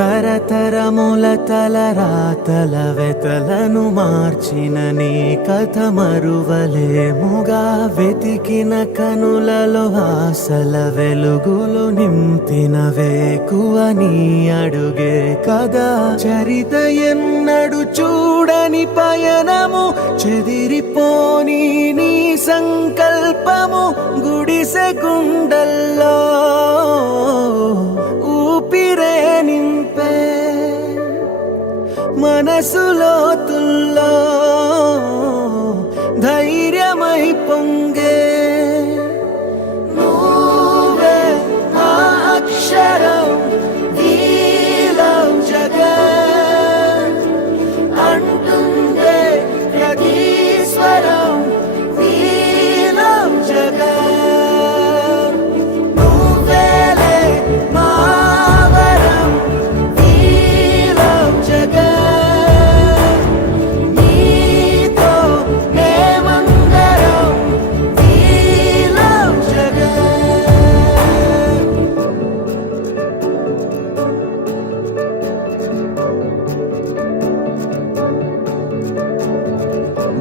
తరతరముల తలరాతల వెతలను మార్చిన నీ కథ మరువలేముగా వెతికిన కనులలో ఆశల వెలుగులు నింపిన వేకువ నీ అడుగే కదా చరిత ఎన్నడు చూడని పయనము చెదిరిపోని నీ సంకల్పము గుడిసె గుండల్లో ఊపిరే నింపే మనసులో తుల్లో ధైర్యమై పొంగే నువ్వే ఆ అక్షరం వీలం జగత్ అంటుందే ప్రతి స్వరం వీలం జగత్ నువ్వేలే మా వరం వీలం జగత్ నీతో మేమందరం వీలం జగత్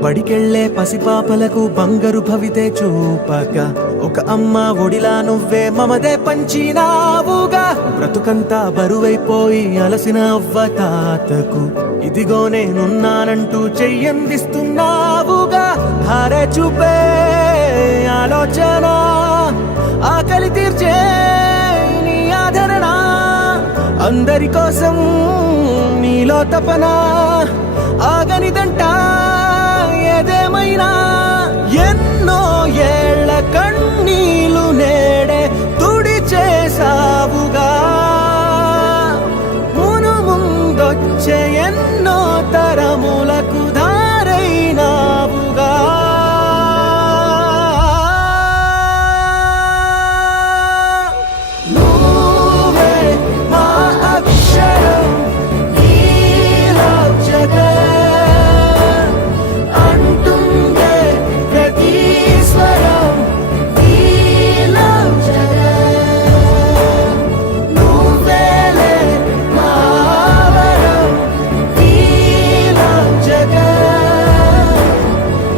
బడికెళ్లే పసిపాపలకు బంగారు భవితే చూపక ఒక అమ్మ ఒడిలా నువ్వే మమదే పంచినావుగా బ్రతుకంతా బరువైపోయి అలసిన అవ్వ తాతకు ఇదిగో నేనున్నానంటూ చెయ్యందిస్తున్నావుగా ధారే చూపే ఆలోచన ఆకలి తీర్చే నీ ఆదరణ అందరి కోసం నీలో తపన ఆగనిదంట ఏదేమైనా ఎన్నో ఏళ్ల కన్నీలు నేడే తుడి చేసావుగా మును ముందొచ్చే ఎన్నో తరములకు